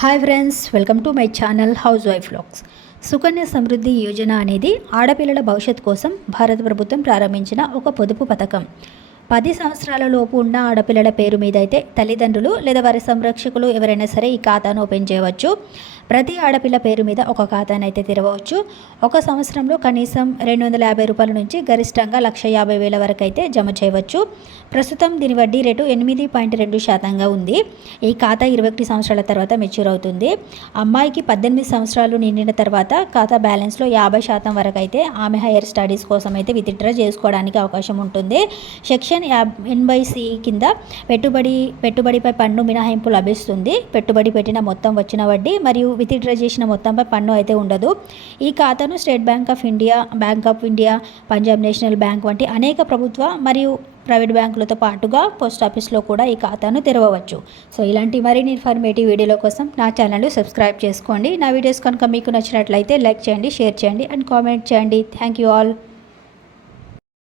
Hi friends welcome to my channel housewife vlogs Sukanya Samriddhi Yojana అనేది ఆడపిల్లల భవిష్యత్ కోసం భారత ప్రభుత్వం ప్రారంభించిన ఒక పొదుపు పథకం. పది సంవత్సరాల లోపు ఉన్న ఆడపిల్లల పేరు మీద అయితే తల్లిదండ్రులు లేదా వారి సంరక్షకులు ఎవరైనా సరే ఈ ఖాతాను ఓపెన్ చేయవచ్చు. ప్రతి ఆడపిల్ల పేరు మీద ఒక ఖాతాను అయితే తెరవచ్చు. ఒక సంవత్సరంలో కనీసం రెండు వందల యాభై రూపాయల నుంచి గరిష్టంగా లక్ష యాభై వేల వరకు అయితే జమ చేయవచ్చు. ప్రస్తుతం దీని వడ్డీ రేటు ఎనిమిది పాయింట్ రెండు శాతంగా ఉంది. ఈ ఖాతా ఇరవై ఒకటి సంవత్సరాల తర్వాత మెచ్యూర్ అవుతుంది. అమ్మాయికి పద్దెనిమిది సంవత్సరాలు నిండిన తర్వాత ఖాతా బ్యాలెన్స్లో యాభై శాతం వరకు అయితే ఆమె హైయర్ స్టడీస్ కోసం అయితే విత్డ్రా చేసుకోవడానికి అవకాశం ఉంటుంది. సెక్షన్ యాబ్ ఎనభై సి కింద పెట్టుబడి పెట్టుబడిపై పన్ను మినహాయింపు లభిస్తుంది. పెట్టుబడి పెట్టిన మొత్తం వచ్చిన వడ్డీ మరియు విత్డ్రా చేసిన మొత్తంపై పన్ను అయితే ఉండదు. ఈ ఖాతాను State Bank of India Bank of India Punjab National Bank వంటి అనేక ప్రభుత్వ మరియు ప్రైవేట్ బ్యాంకులతో పాటుగా పోస్ట్ ఆఫీస్లో కూడా ఈ ఖాతాను తెరవవచ్చు. సో ఇలాంటి మరిన్ని ఇన్ఫర్మేటివ్ వీడియోల కోసం నా ఛానల్ను సబ్స్క్రైబ్ చేసుకోండి. నా వీడియోస్ కనుక మీకు నచ్చినట్లయితే లైక్ చేయండి షేర్ చేయండి అండ్ కామెంట్ చేయండి. Thank you all.